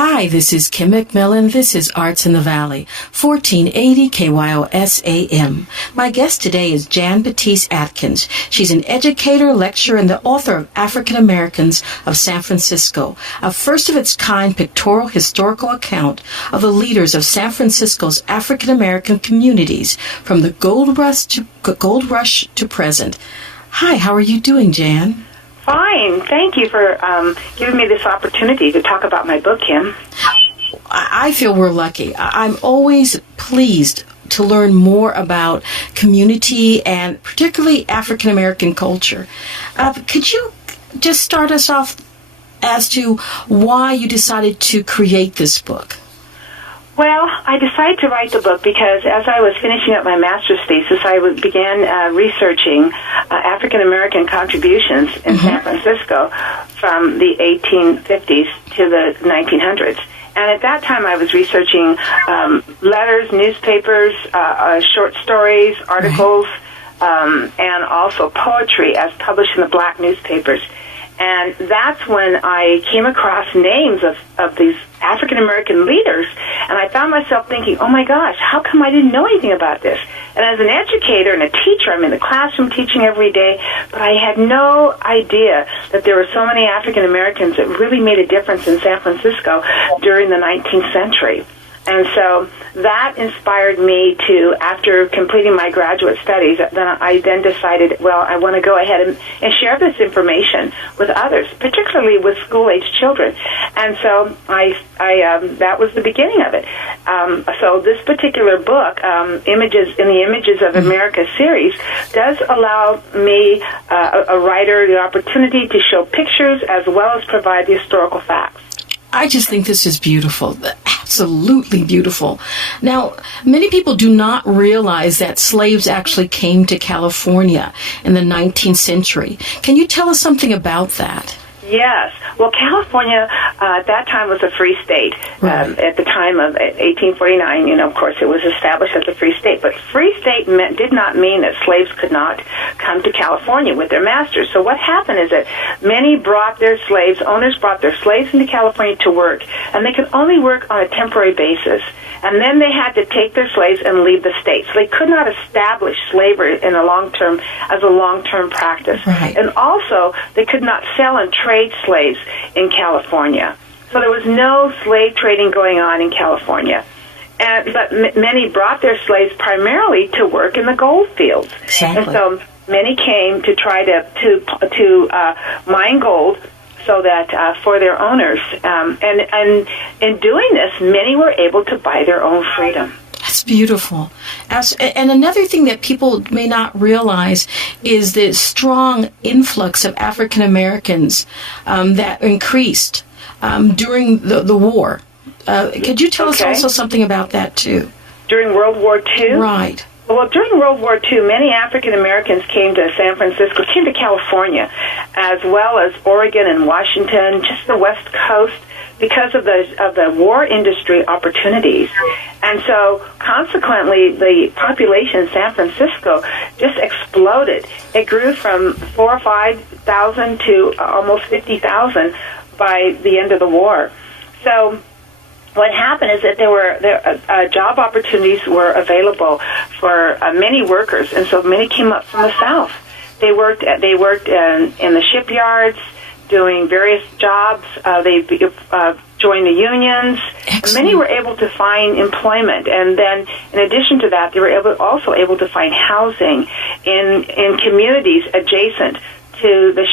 Hi, this is Kim McMillan. This is Arts in the Valley, 1480 KYOS AM. My guest today is Jan Batiste Atkins. She's an educator, lecturer, and the author of African Americans of San Francisco, a first-of-its-kind pictorial historical account of the leaders of San Francisco's African American communities from the gold rush to present. Hi, how are you doing, Jan? Fine. Thank you for giving me this opportunity to talk about my book, Kim. I feel we're lucky. I'm always pleased to learn more about community and particularly African American culture. Could you just start us off as to why you decided to create this book? Well, I decided to write the book because as I was finishing up my master's thesis, I began researching African American contributions in San Francisco from the 1850s to the 1900s. And at that time, I was researching letters, newspapers, short stories, articles, and also poetry as published in the black newspapers. And that's when I came across names of these African-American leaders, and I found myself thinking, oh my gosh, how come I didn't know anything about this? And as an educator and a teacher, I'm in the classroom teaching every day, but I had no idea that there were so many African-Americans that really made a difference in San Francisco during the 19th century. And so that inspired me to, after completing my graduate studies, I then decided, well, I want to go ahead and share this information with others, particularly with school-age children. And so that was the beginning of it. So this particular book, Images of America series, does allow me, a writer, the opportunity to show pictures as well as provide the historical facts. I just think this is beautiful. Absolutely beautiful. Now, many people do not realize that slaves actually came to California in the 19th century. Can you tell us something about that? Yes. Well, California at that time was a free state. Right. At the time of 1849, of course, it was established as a free state. But free state did not mean that slaves could not come to California with their masters. So what happened is that owners brought their slaves into California to work, and they could only work on a temporary basis. And then they had to take their slaves and leave the state. So they could not establish slavery as a long-term practice. Right. And also, they could not sell and trade slaves in California. So there was no slave trading going on in California. But many brought their slaves primarily to work in the gold fields. Exactly. And so many came to try to mine gold, so that for their owners, and in doing this, many were able to buy their own freedom. That's beautiful. And another thing that people may not realize is the strong influx of African Americans that increased during the war. Could you tell us also something about that too? During World War II? Right. Well, during World War II, many African Americans came to San Francisco, came to California, as well as Oregon and Washington, just the West Coast, because of the war industry opportunities. And so, consequently, the population in San Francisco just exploded. It grew from 4,000 or 5,000 to almost 50,000 by the end of the war. So what happened is that there job opportunities were available for many workers, and so many came up from the South. They worked in the shipyards, doing various jobs. They joined the unions. And many were able to find employment, and then in addition to that, they were also able to find housing in communities adjacent to the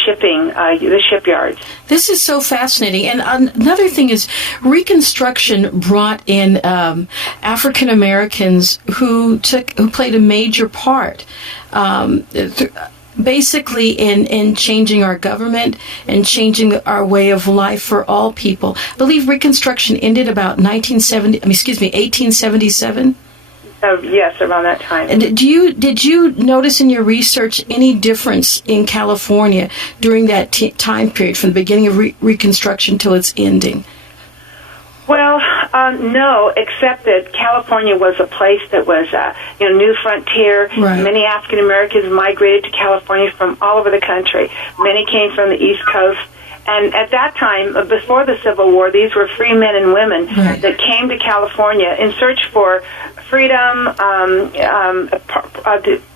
shipyards. This is so fascinating. And another thing is Reconstruction brought in African Americans who played a major part basically in changing our government and changing our way of life for all people. I believe Reconstruction ended about 1877. Yes, around that time. And did you notice in your research any difference in California during that time period, from the beginning of Reconstruction till its ending? Well, no, except that California was a place that was, new frontier. Right. Many African Americans migrated to California from all over the country. Many came from the East Coast, And at that time, before the Civil War, these were free men and women that came to California in search for freedom,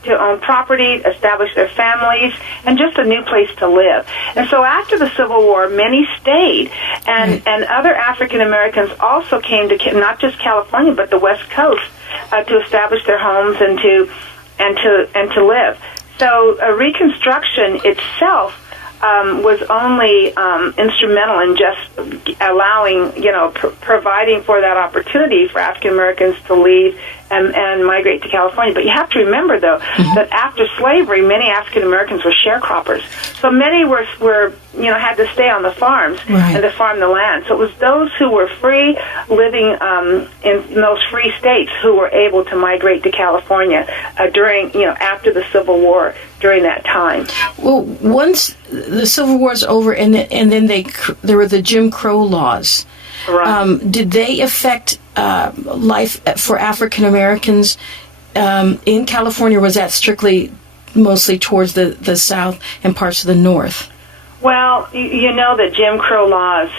to own property, establish their families, and just a new place to live. And so after the Civil War, many stayed, and other African Americans also came to not just California but the West Coast to establish their homes and to live. So Reconstruction itself was only instrumental in just allowing, providing for that opportunity for African Americans to leave and migrate to California. But you have to remember, though, that after slavery, many African Americans were sharecroppers. So many were had to stay on the farms and to farm the land. So it was those who were free, living in those free states, who were able to migrate to California after the Civil War, during that time. Well, once the Civil War is over, and then there were the Jim Crow laws. Right. Did they affect life for African Americans in California, or was that strictly mostly towards the South and parts of the North? Well, you know that Jim Crow laws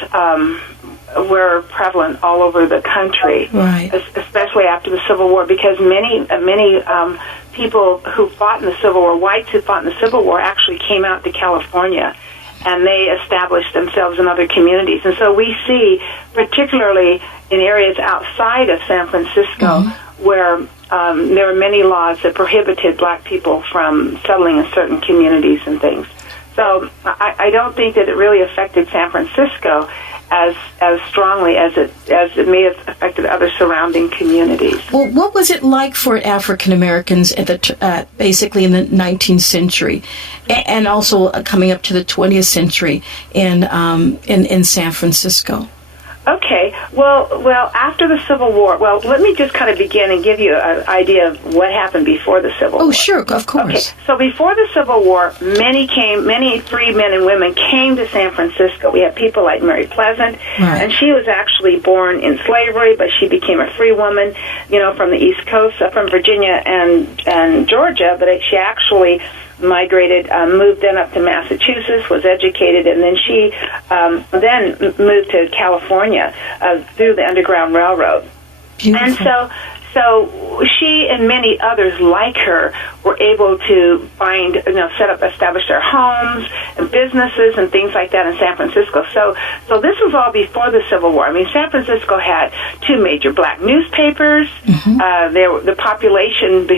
were prevalent all over the country, especially after the Civil War, because many people who fought in the Civil War, whites who fought in the Civil War, actually came out to California, and they established themselves in other communities. And so we see, particularly in areas outside of San Francisco, where there were many laws that prohibited black people from settling in certain communities and things. So I don't think that it really affected San Francisco as strongly as it may have affected other surrounding communities. Well, what was it like for African Americans at basically in the 19th century, and also coming up to the 20th century in San Francisco? Okay. Well, after the Civil War, let me just kind of begin and give you an idea of what happened before the Civil War. Oh, sure, of course. Okay. So before the Civil War, many free men and women came to San Francisco. We have people like Mary Pleasant, and she was actually born in slavery, but she became a free woman, from the East Coast, from Virginia and Georgia, but she actually migrated, moved then up to Massachusetts, was educated, and then she then moved to California through the Underground Railroad. Beautiful. And so she and many others like her were able to establish their homes and businesses and things like that in San Francisco. So this was all before the Civil War. I mean, San Francisco had two major black newspapers. The population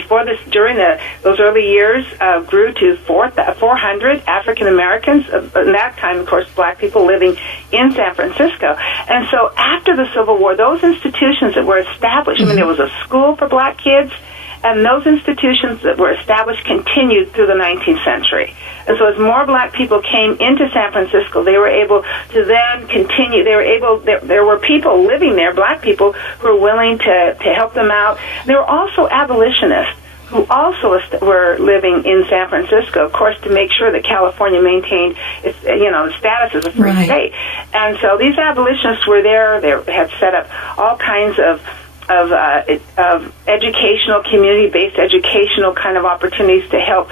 during those early years grew to 400 African Americans. At that time, of course, black people living in San Francisco. And so after the Civil War, those institutions that were established, there was a school for black kids, and those institutions that were established continued through the 19th century. And so as more black people came into San Francisco, they were able to then continue. There were people living there, black people, who were willing to help them out. There were also abolitionists who also were living in San Francisco, of course, to make sure that California maintained its status as a free state. And so these abolitionists were there. They had set up all kinds of educational, community-based educational kind of opportunities to help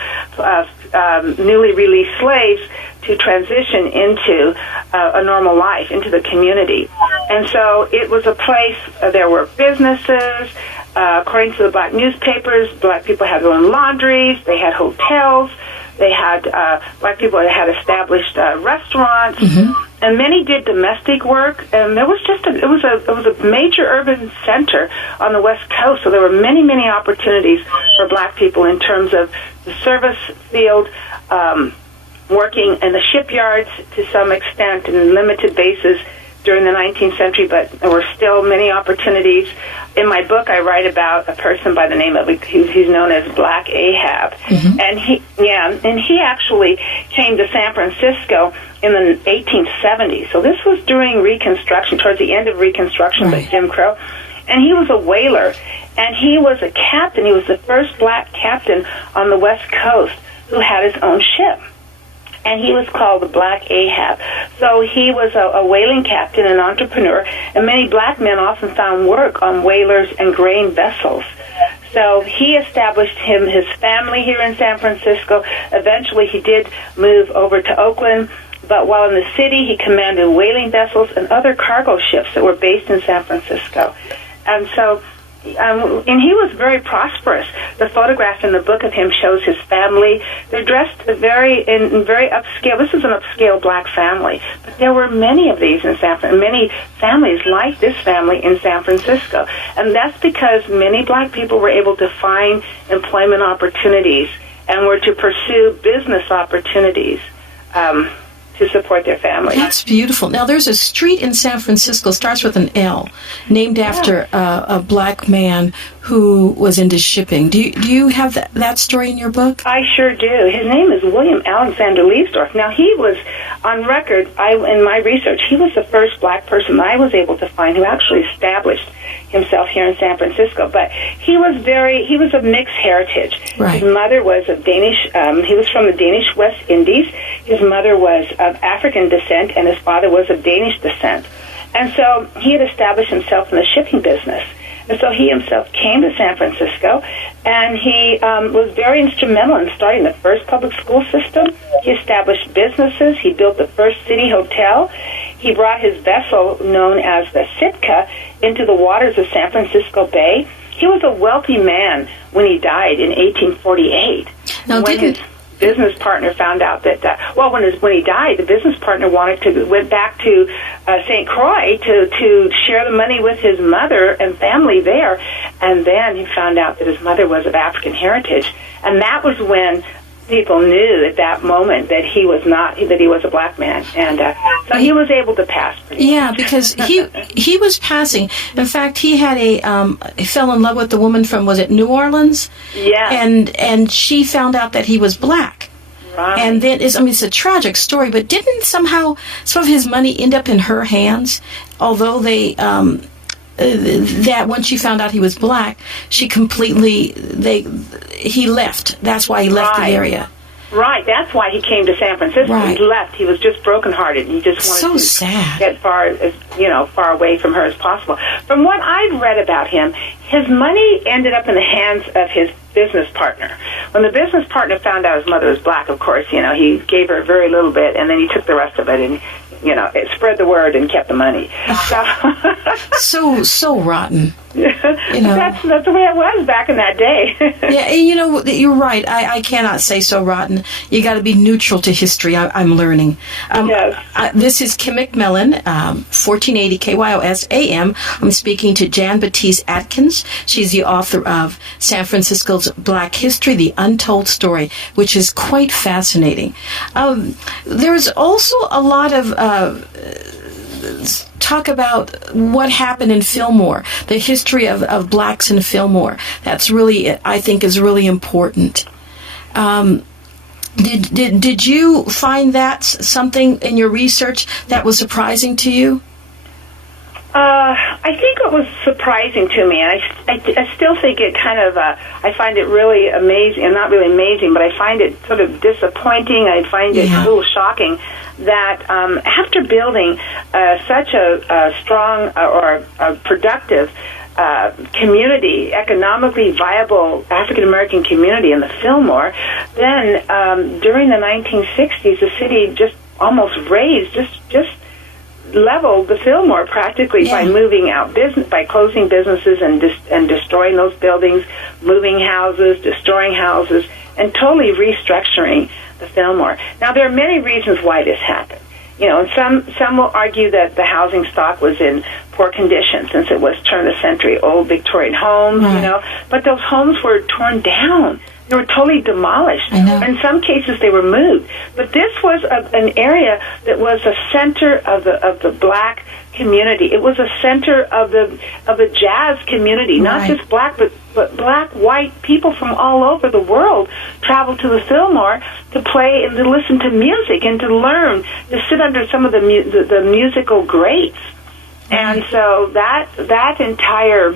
newly released slaves to transition into a normal life, into the community. And so it was a place, there were businesses. According to the black newspapers, black people had their own laundries, they had hotels, they had black people that had established restaurants, and many did domestic work. And there was it was a major urban center on the West Coast, so there were many opportunities for black people in terms of the service field, working in the shipyards to some extent in limited basis during the 19th century, but there were still many opportunities. In my book, I write about a person by the name of, he's known as Black Ahab, and he actually came to San Francisco in the 1870s. So this was during Reconstruction, towards the end of Reconstruction with Jim Crow, and he was a whaler, and he was a captain. He was the first black captain on the West Coast who had his own ship. And he was called the Black Ahab. So he was a whaling captain, an entrepreneur, and many black men often found work on whalers and grain vessels. So he established his family here in San Francisco. Eventually he did move over to Oakland, but while in the city, he commanded whaling vessels and other cargo ships that were based in San Francisco. And so, and he was very prosperous. The photograph in the book of him shows his family. They're dressed in very upscale. This is an upscale black family, but there were many of these in many families like this family in San Francisco, and that's because many black people were able to find employment opportunities and were to pursue business opportunities to support their families. That's beautiful. Now, there's a street in San Francisco, starts with an L, named after a black man who was into shipping. Do you have that story in your book? I sure do. His name is William Alexander Leavesdorf. Now, he was on record, in my research, he was the first black person I was able to find who actually established himself here in San Francisco. But he was of mixed heritage. Right. His mother was of Danish, he was from the Danish West Indies. His mother was of African descent, and his father was of Danish descent. And so he had established himself in the shipping business. And so he himself came to San Francisco, and he was very instrumental in starting the first public school system. He established businesses. He built the first city hotel. He brought his vessel, known as the Sitka, into the waters of San Francisco Bay. He was a wealthy man when he died in 1848. Now, his business partner found out that, when he died, the business partner went back to St. Croix to share the money with his mother and family there, and then he found out that his mother was of African heritage, and that was when people knew at that moment that he was a black man, and so he was able to pass. Yeah, because he was passing. In fact, he had he fell in love with the woman from, was it New Orleans? Yeah, and she found out that he was black. Right. And then it's a tragic story, but didn't somehow some of his money end up in her hands? Although they that when she found out he was black, he left. That's why he left the area. Right, that's why he came to San Francisco. Right. He left. He was just brokenhearted. He just wanted to get far away from her as possible. From what I've read about him, his money ended up in the hands of his business partner. When the business partner found out his mother was black, of course, he gave her very little bit, and then he took the rest of it, and it spread the word and kept the money. So rotten. That's the way it was back in that day. Yeah, you're right. I cannot say so rotten. You got to be neutral to history. I'm learning. Yes. This is Kim McMillan, 1480 KYOS AM. I'm speaking to Jan Batiste Atkins. She's the author of San Francisco's Black History: The Untold Story, which is quite fascinating. There's also a lot of talk about what happened in Fillmore, the history of blacks in Fillmore. That's really, I think, is really important. Did you find that something in your research that was surprising to you? I think it was surprising to me, and I still think it kind of, I find it really amazing, and not really amazing, but I find it sort of disappointing. I find it a little shocking that after building such a strong or a productive community, economically viable African-American community in the Fillmore, then during the 1960s, the city just almost raised, just leveled the Fillmore practically by moving out by closing businesses and destroying those buildings, moving houses, destroying houses, and totally restructuring the Fillmore. Now, there are many reasons why this happened. And some will argue that the housing stock was in poor condition since it was turn of the century old Victorian homes, but those homes were torn down. They were totally demolished. In some cases, they were moved. But this was an area that was a center of the black community. It was a center of the jazz community, not just black, but black, white people from all over the world traveled to the Fillmore to play and to listen to music and to learn, to sit under some of the musical greats. And so that entire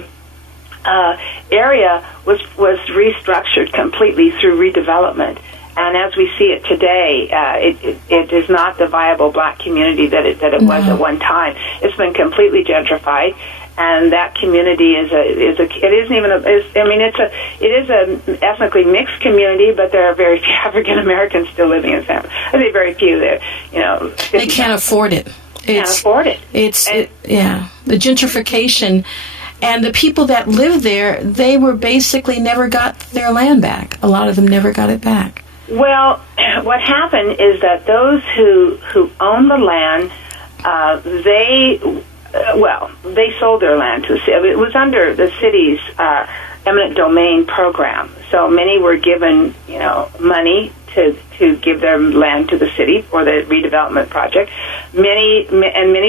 area was restructured completely through redevelopment, and as we see it today, it is not the viable black community that it was at one time. It's been completely gentrified, and that community is a ethnically mixed community, but there are very few African Americans still living in San Francisco. I say very few. There, they can't afford it. Can't afford it. The gentrification, and the people that live there, they were basically never got their land back. A lot of them never got it back. Well, what happened is that those who owned the land, they sold their land to the city. It was under the city's eminent domain program. So many were given, money to give their land to the city for the redevelopment project. Many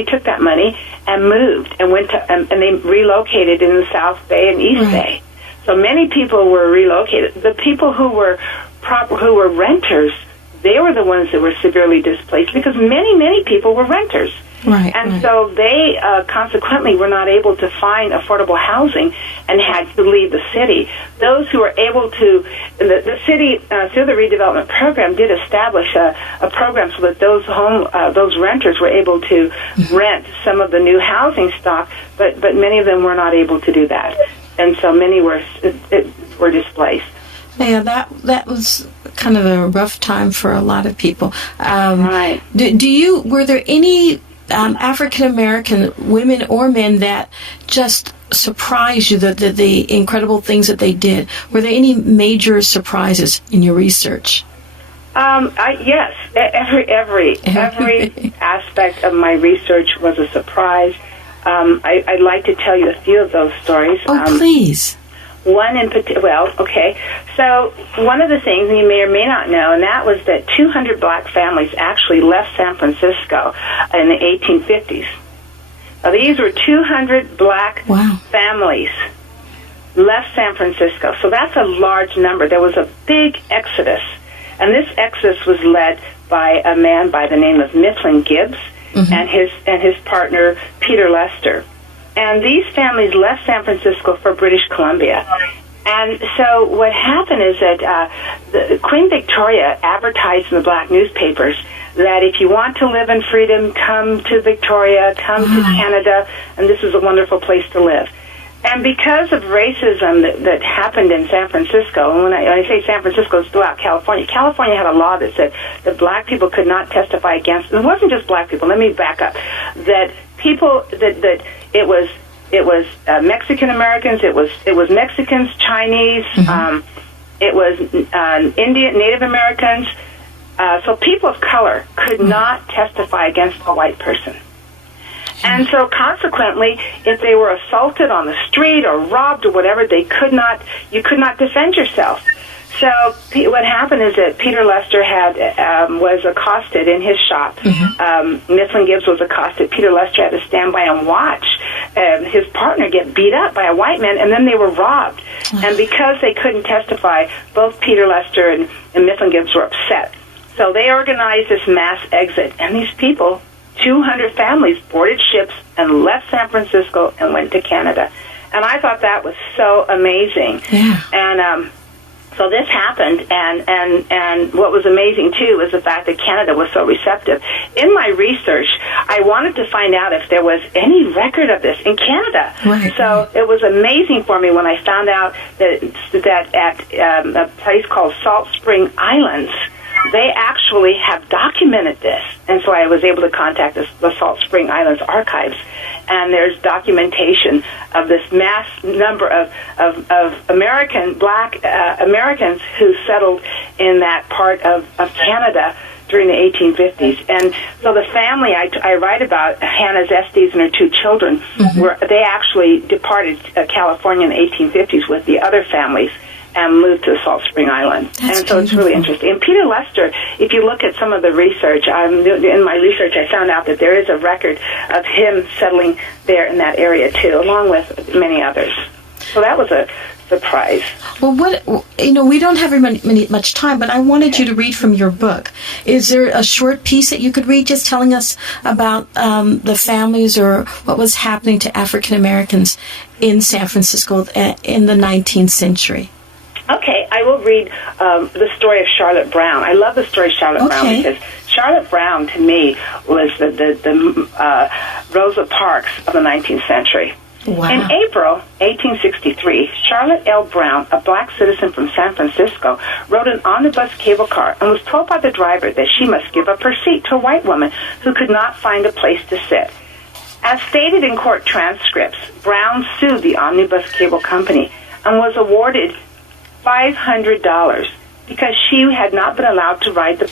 took that money and moved and went to and they relocated in the South Bay and East Bay. So many people were relocated. The people who were renters, they were the ones that were severely displaced because many people were renters. So they consequently were not able to find affordable housing and had to leave the city. Those who were able to, the city through the redevelopment program did establish a program so that those renters were able to rent some of the new housing stock, but many of them were not able to do that, and so many were displaced. Yeah, that was kind of a rough time for a lot of people. Were there any African American women or men that just surprised you, the incredible things that they did? Were there any major surprises in your research? Yes, every aspect of my research was a surprise. I'd like to tell you a few of those stories. Please. One in particular, so one of the things you may or may not know, and that was that 200 black families actually left San Francisco in the 1850s. Now, these were 200 black families left San Francisco, so that's a large number. There was a big exodus, and this exodus was led by a man by the name of Mifflin Gibbs and his partner, Peter Lester. And these families left San Francisco for British Columbia. And so what happened is that Queen Victoria advertised in the black newspapers that if you want to live in freedom, come to Victoria, come to Canada, and this is a wonderful place to live. And because of racism that happened in San Francisco, and when I say San Francisco, it's throughout California. California had a law that said that black people could not testify against. It wasn't just black people. Let me back up. That people that it was Mexican Americans. It was Mexicans, Chinese. It was Indian, Native Americans. So people of color could not testify against a white person. And so consequently, if they were assaulted on the street or robbed or whatever, you could not defend yourself. So what happened is that Peter Lester was accosted in his shop. Mifflin Gibbs was accosted. Peter Lester had to stand by and watch his partner get beat up by a white man, and then they were robbed. And because they couldn't testify, both Peter Lester and Mifflin Gibbs were upset. So they organized this mass exit, and these people, 200 families, boarded ships and left San Francisco and went to Canada. And I thought that was so amazing. Yeah. And so this happened, and what was amazing, too, was the fact that Canada was so receptive. In my research, I wanted to find out if there was any record of this in Canada. So it was amazing for me when I found out that at a place called Salt Spring Islands, they actually have documented this. And so I was able to contact the Salt Spring Islands archives, and there's documentation of this mass number of black Americans who settled in that part of Canada during the 1850s. And so the family I write about, Hannah Estes and her two children, they actually departed California in the 1850s with the other families and moved to Salt Spring Island. And so it's really interesting. And Peter Lester, if you look at some of the research, in my research I found out that there is a record of him settling there in that area too, along with many others. So that was a surprise. Well, we don't have much time, but I wanted you to read from your book. Is there a short piece that you could read just telling us about the families or what was happening to African Americans in San Francisco in the 19th century? Okay, I will read the story of Charlotte Brown. I love the story of Charlotte Brown because Charlotte Brown, to me, was the Rosa Parks of the 19th century. Wow. In April 1863, Charlotte L. Brown, a black citizen from San Francisco, rode an omnibus cable car and was told by the driver that she must give up her seat to a white woman who could not find a place to sit. As stated in court transcripts, Brown sued the omnibus cable company and was awarded $500 because she had been allowed to ride the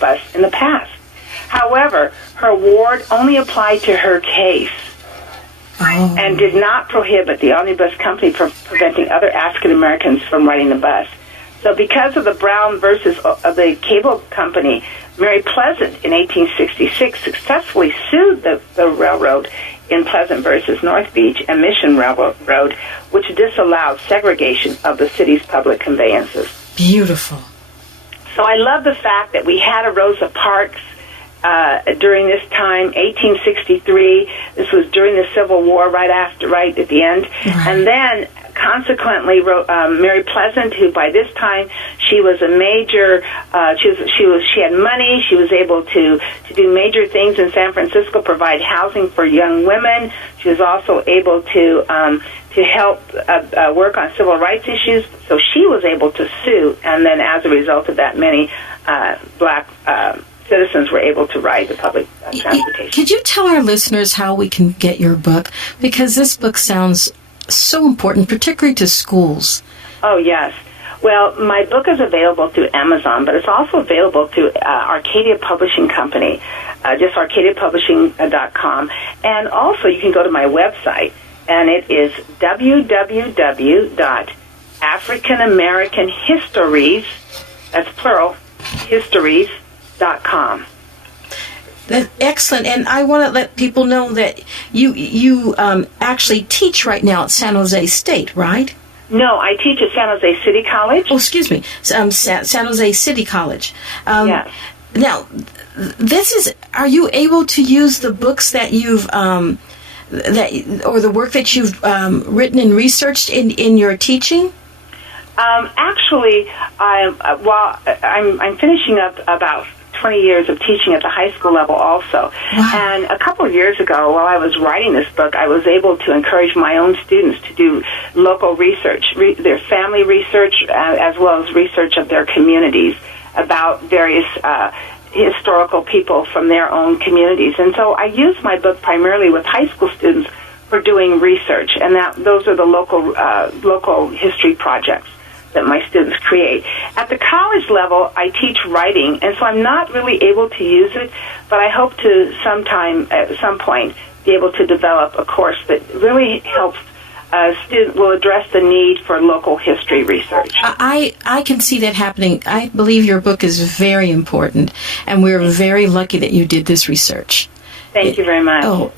bus in the past. However, her award only applied to her case and did not prohibit the omnibus company from preventing other African Americans from riding the bus. So because of the Brown versus the cable company, Mary Pleasant in 1866 successfully sued the railroad in Pleasant versus North Beach and Mission Railroad, which disallowed segregation of the city's public conveyances. Beautiful. So I love the fact that we had a Rosa Parks during this time, 1863. This was during the Civil War, right at the end. Right. And then, consequently, Mary Pleasant, who by this time she was a major, she had money. She was able to do major things in San Francisco, provide housing for young women. She was also able to help work on civil rights issues. So she was able to sue, and then as a result of that, many black citizens were able to ride the public transportation. Could you tell our listeners how we can get your book? Because this book sounds so important, particularly to schools. Oh, yes. Well, my book is available through Amazon, but it's also available through Arcadia Publishing Company, just arcadiapublishing.com. And also you can go to my website, and it is www.africanamericanhistories, that's plural, histories.com. That's excellent, and I want to let people know that you actually teach right now at San Jose State, right? No, I teach at San Jose City College. Oh, excuse me, San Jose City College. Yes. Now, are you able to use the books that you've or the work that you've written and researched in your teaching? Actually, I'm finishing up about 20 years of teaching at the high school level also. Wow. And a couple of years ago, while I was writing this book, I was able to encourage my own students to do local research, their family research, as well as research of their communities about various historical people from their own communities. And so I use my book primarily with high school students for doing research, and those are the local history projects that my students create. At the college level, I teach writing, and so I'm not really able to use it, but I hope to at some point, be able to develop a course that really helps will address the need for local history research. I can see that happening. I believe your book is very important, and we're very lucky that you did this research. Thank you very much. Oh,